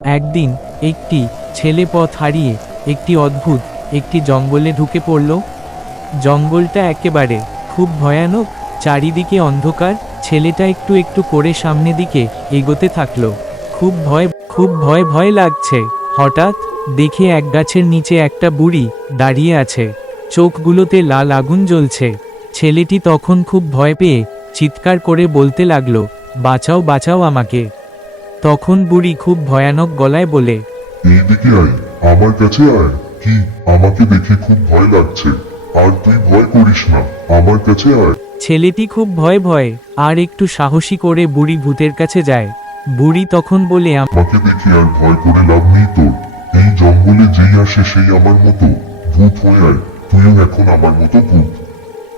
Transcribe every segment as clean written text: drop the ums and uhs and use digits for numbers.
একদিন একটি ছেলে পথ হারিয়ে একটি জঙ্গলে ঢুকে পড়ল। জঙ্গলটা একেবারে খুব ভয়ানক, চারিদিকে অন্ধকার। ছেলেটা একটু একটু করে সামনে দিকে এগোতে থাকলো। খুব ভয় লাগছে। হঠাৎ দেখে এক গাছের নিচে একটা বুড়ি দাঁড়িয়ে আছে, চোখগুলোতে লাল আগুন জ্বলছে। ছেলেটি তখন খুব ভয় পেয়ে চিৎকার করে বলতে লাগলো, বাঁচাও বাঁচাও আমাকে। তখন বুড়ি খুব ভয়ানক গলায় বলে, এইদিকে আয়, আমার কাছে আয়। কি, আমাকে দেখে খুব ভয় লাগছে? আর তুই ভয় করিস না, আমার কাছে আয়। ছেলেটি খুব ভয়ে আর একটু সাহসী করে বুড়ি ভূতের কাছে যায়। বুড়ি তখন বলে, আমাকে দেখে আর ভয় করে লাভ নেই তোর। এই জঙ্গলে যেই আসে সেই আমার মতো ভূত হয়ে আয়। তুইও এখন আমার মতো ভূত।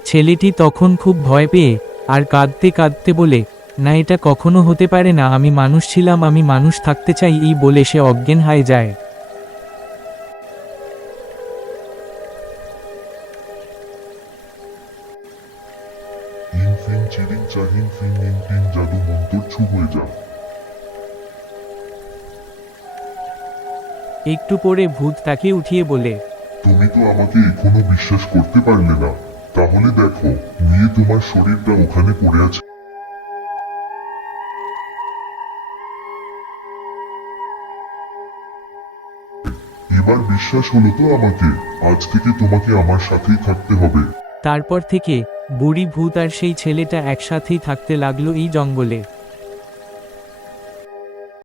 ছেলেটি তখন খুব ভয় পেয়ে আর কাঁদতে কাঁদতে বলে, না, এটা কখনো হতে পারে না, আমি মানুষ ছিলাম, আমি মানুষ থাকতে চাই, এই বলে সে অজ্ঞান হয়ে যায়। ইন ফিন চিরিং চাহিন ফিন ইন টিন জাদু মন্তর ছু হয়ে যা। একটু পরে ভূত তাকে উঠিয়ে বলে, তুমি তো আমাকে এখনো বিশ্বাস করতে পারলে না। তাহলে দেখো, নিয়ে তোমার শরীরটা ওখানে পড়ে আছে। এবার বিশ্বাস হলো তো আমাকে? আজ থেকে তোমাকে আমার সাথেই থাকতে হবে। তারপর থেকে বুড়ি ভূত আর সেই ছেলেটা একসাথেই থাকতে লাগলো এই জঙ্গলে।